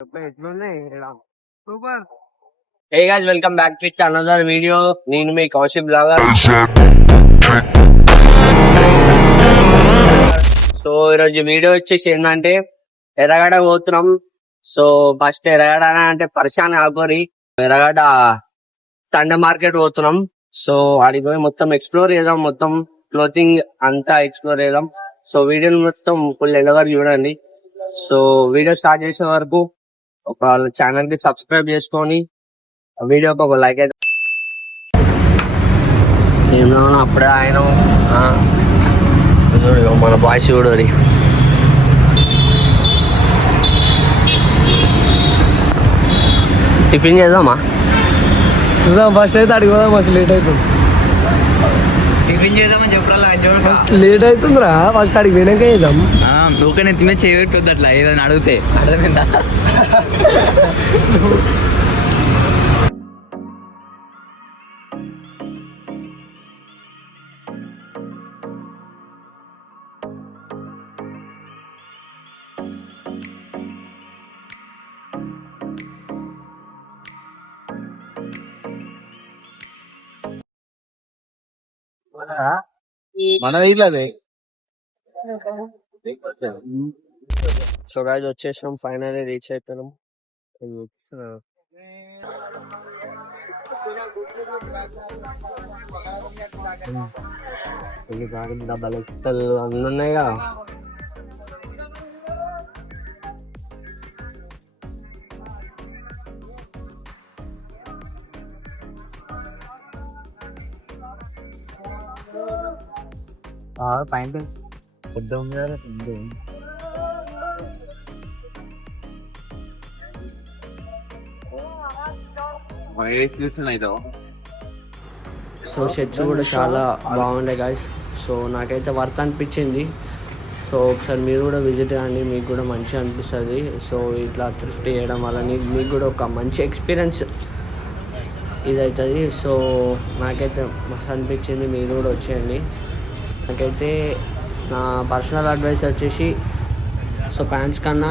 Super. Hey guys, welcome back to another video. నేను మీ Kaushik blogger. So ఈరోజు video వచ్చేసి ఏంటంటే ఎర్రగడ్డ పోతున్నాం. సో ఫస్ట్ ఎర్రగడ్డ అంటే పరిశాన్ ఆగోరి ఎర్రగడ్డ సండే మార్కెట్ పోతున్నాం. సో అడిగి పోయి మొత్తం ఎక్స్ప్లోర్ చేద్దాం, మొత్తం క్లోతింగ్ అంతా ఎక్స్ప్లోర్ చేద్దాం. సో వీడియోని మొత్తం ఫుల్ ఎండగా చూడండి. సో వీడియో స్టార్ట్ చేసే వరకు ఒక ఛానల్ కి సబ్స్క్రైబ్ చేసుకొని వీడియోకి ఒక లైక్ అయితే ఏమో అప్పుడే ఆయన చూడు మన బాయ్స్ చూడు. టిఫిన్ చేద్దామా? చూద్దాం. ఫస్ట్ అయితే అడిగి పోదాం. ఫస్ట్ లేట్ అవుతుంది. టిఫిన్ చేద్దామని చెప్పాలా? ఫస్ట్ లేట్ అవుతుందిరా. ఫస్ట్ అడిగి పోయినాక చేద్దాం. నువ్వు నెత్తి మీద చేయబెట్టొద్దు అట్లా ఏదైనా అడిగితే. అర్థమైందా? మన ఇల్లదే. సో గాయ్స్ వచ్చేసాం, ఫైనల్లీ రీచ్ అయిపోయినాం. డబ్బలు అన్నీ ఉన్నాయిగా. పాయింట్ పెద్ద ఉంది కదా. సో షర్ట్స్ కూడా చాలా బాగుండే గాయస్. సో నాకైతే వర్త్ అనిపించింది. సో ఒకసారి మీరు కూడా విజిట్ అవ్వండి, మీకు కూడా మంచిగా అనిపిస్తుంది. సో ఇట్లా థ్రిఫ్ట్ చేయడం వల్ల మీకు కూడా ఒక మంచి ఎక్స్పీరియన్స్ ఇదవుతుంది. సో నాకైతే మస్తు అనిపించింది, మీరు కూడా వచ్చేయండి. నాకైతే నా పర్సనల్ అడ్వైస్ వచ్చేసి సో ప్యాంట్స్ కన్నా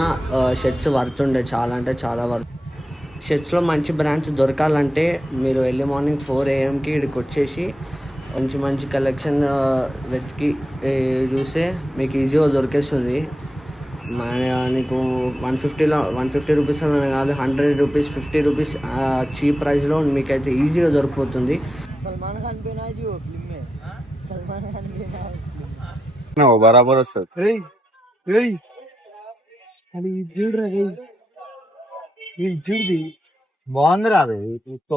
షర్ట్స్ వర్త్ ఉండే, చాలా అంటే చాలా వర్త్. షర్ట్స్లో మంచి బ్రాండ్స్ దొరకాలంటే మీరు ఎర్లీ మార్నింగ్ 4 AM ఇక్కడికి వచ్చేసి మంచి మంచి కలెక్షన్ వెతికి చూస్తే మీకు ఈజీగా దొరికేస్తుంది. నీకు 150 రూపీస్ అని కాదు, 100 రూపీస్ 50 రూపీస్ చీప్ ప్రైస్లో మీకైతే ఈజీగా దొరికిపోతుంది. బరాబర్ వస్తుంది. చూడది బాగుంది రా.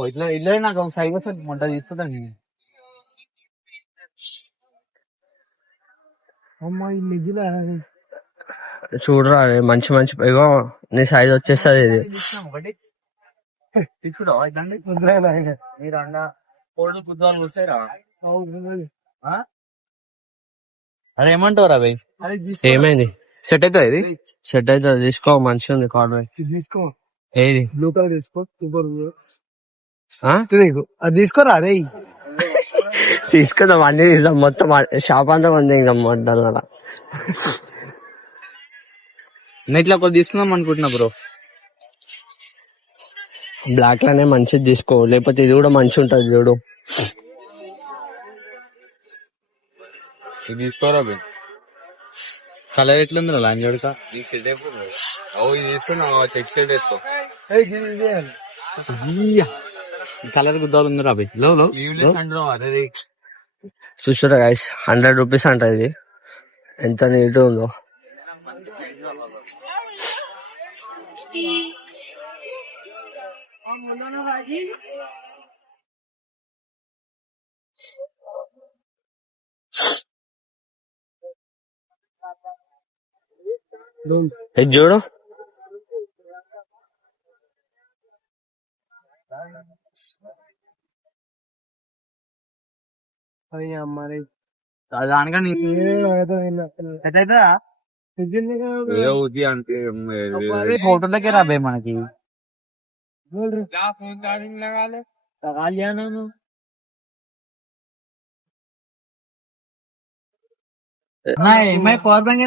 ఇట్లా ఇట్లా నాకు సైజ్ వస్తుంది. మొంట తీసుకుంటాను. అమ్మాయి నిజులా చూడరా మంచి మంచి ఇగో నీ సైజ్ వచ్చేస్తుంది. ఇది మీరు అన్న కోళ్ళు కుద్దాలు వస్తాయిరా. అరే ఏమంటావురా భయ్? ఏమైంది? సెట్ అవుతుంది. ఇది సెట్ అయితే తీసుకో, మంచిగా ఉంది కార్డ్. తీసుకో. ఏది బ్లూ కలర్ తీసుకో. సూపర్. అది తీసుకోరా. అరే తీసుకుందాం, అన్ని తీద్దాం, మొత్తం షాప్ అంతా మంది ఇంకా మొత్తం ఇట్లా కొద్ది తీసుకుందాం అనుకుంటున్నా బ్రో. బ్లాక్ లోనే మంచిది తీసుకో, లేకపోతే ఇది కూడా మంచి ఉంటది చూడు. ఇది తీసుకోరా భయ్. కలర్ ఎట్లుంది లాంజ్ జోడక? నీకు సెట్ అయిపోతుంది. ఇది తీసుకున్నా చెక్ షర్ట్ వేసుకో. కలర్ గుద్దాలు ఉంది రా భయ్. చూసారా గైస్, 100 రూపీస్ అంట. ఇది ఎంత నీట్ ఉందో. ఇది చూడు. దానికని ఫోటోలకే రాబాయి మనకి. मैं पावर बैंक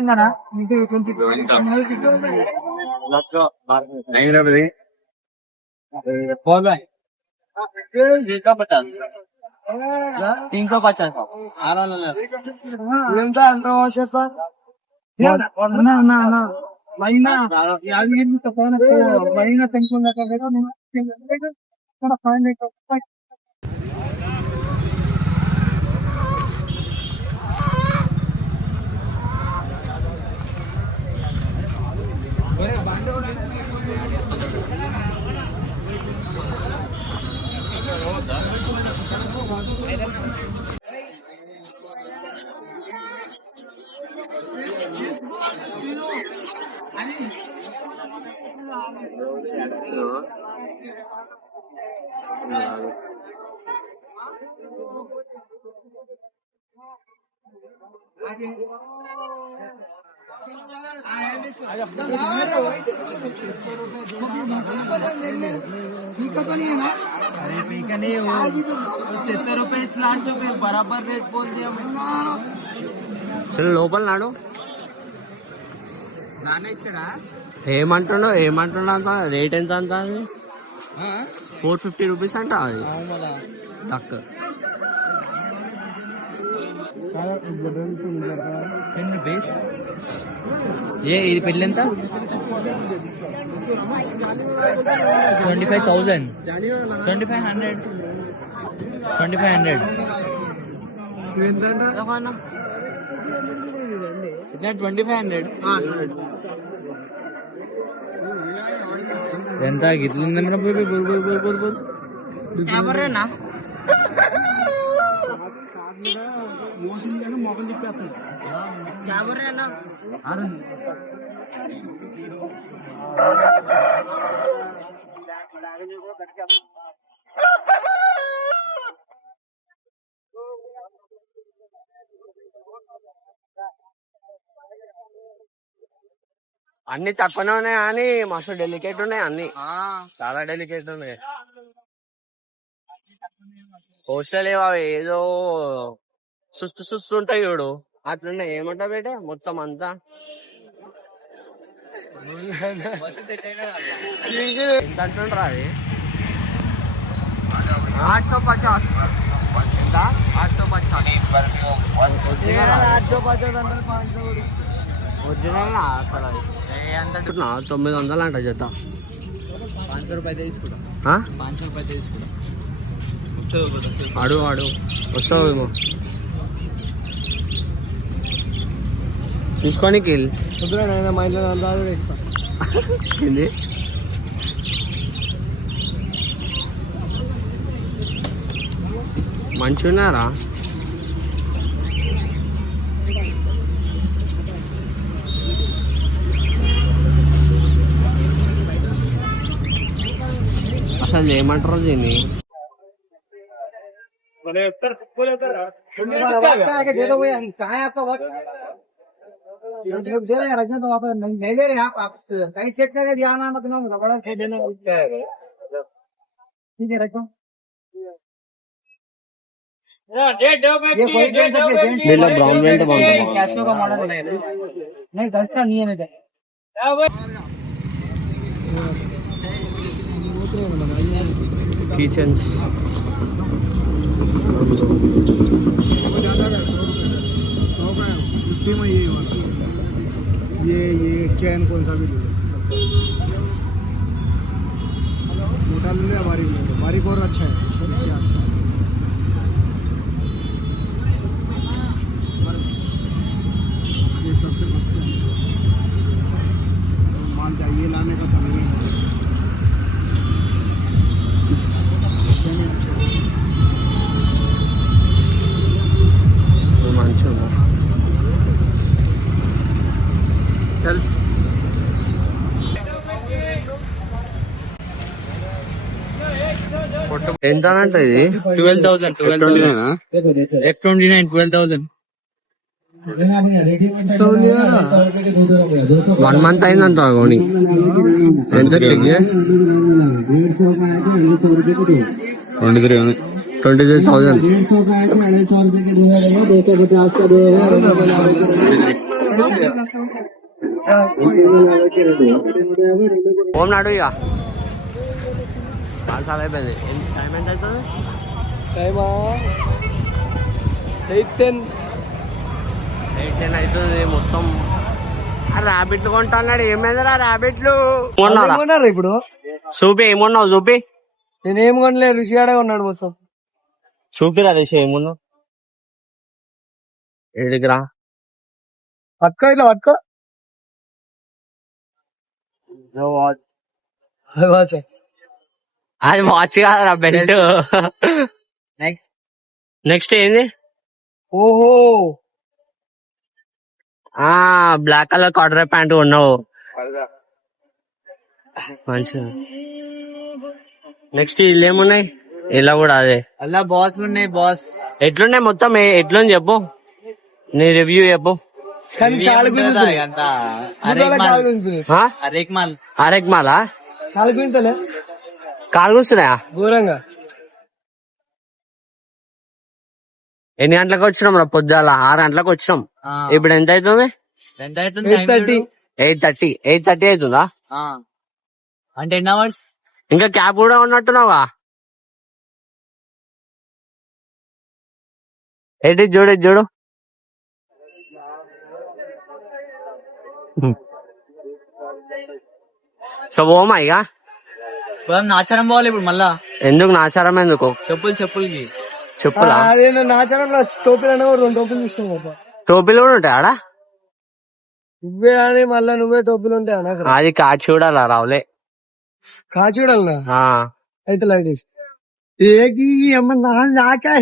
చలో లోపల నాడు ఏమంటున్నా అంత రేట్ ఎంత అంత అది 450 రూపీస్ అంట అది తక్కువ ఇది పెళ్ళి ఎంత 25,000 2500 ఎంత గిట్లుంది మొగలు చెప్పేస్తాను అన్ని తక్కువనే ఉన్నాయి కానీ మస్తు డెలికేట్ ఉన్నాయి అన్ని చాలా డెలికేట్ ఉన్నాయి హోస్టల్ అవి ఏదో సుస్తు ఉంటాయి చూడు అట్లున్నాయి ఏమంటా బేట మొత్తం అంతా ఎంత అంటుండ్రా అది 850 ఎంత 850 ఒరిజినల్ అసలు ఎంత 900 అంట జత 500 రూపాయలు తీసుకుంటా 500 రూపాయలు తీసుకుంటా అడు వస్తావేమో తీసుకోనికి మా ఇంట్లో అందాలు ఏంది మంచిగా ఉన్నారా అసలు ఏమంటారు దీన్ని కిచెన్స్ ये चैन कौन सा भी मोटा ले लिया बारीक और अच्छा है ये सबसे मस्त है माल चाहिए लाने का तो नहीं है మంచిగా చల్ ఎంత అంటే ఇది 12,000 F29 12,000 1 మంత్ అయిందంట కొని ఎంత చెక్ 23,000 23,000 ఓం నాడు ఇక చాలా అయిపోయింది. టైం ఎంత అవుతుంది? టైమా 8:10. 8:10 అవుతుంది. మొత్తం ర్యాబిట్లు కొంటున్నాడు. ఏమైందిరా ర్యాబిట్లు కొన్నారా? కొన్నారు ఇప్పుడు. చూపి ఏమున్నావు చూపి. నేనేం కొనలేదు, రుచిగాడే ఉన్నాడు మొత్తం. చూపిరా రిషి ఏమున్నావు. ఏడికిరా పట్టుకో, ఇట్లా పట్టుకో. అది వాచ్ కాదురా బెల్ట్. నెక్స్ట్ ఏంది? ఓహో, బ్లాక్ కలర్ కాటన్ ప్యాంట్ కొన్నావు మంచిగా. నెక్స్ట్ ఇల్లు ఏమున్నాయి? ఇలా కూడా అదే. అలా బాస్ ఉన్నాయి. బాస్ ఎట్లున్నాయి మొత్తం? ఎట్లుంది చెప్పు, నీ రివ్యూ చెప్పు. అరెక్మాలా కాలు కూర్చున్నాయా? ఘోరంగా. ఎన్ని గంటలకు వచ్చినాం రా? పొద్దుల 6 గంటలకు వచ్చినాం. ఇప్పుడు ఎంత అవుతుంది? 8:30. 8:30 అవుతుందా? అంటే 10 hours. ఇంకా క్యాబ్ కూడా ఉన్నట్టున్నావా? ఏంటి చూడు చూడు. సో ఓమా ఇక నాచారం పోవాలి ఇప్పుడు మళ్ళా. ఎందుకు నాచారం? ఎందుకు? చెప్పులకి చెప్పులా? నాచారంలో టోపీలు అనే 2 టోపీలు తీసుకున్నావు. టోపీలు కూడా ఉంటాయి ఆడ? నువ్వే అని మళ్ళా నువ్వే టోపీలు ఉంటాయి అన్న. అది కాచి చూడాలా రావులే? కాచి చూడాలన్నా? అయితే లైట్ నాకే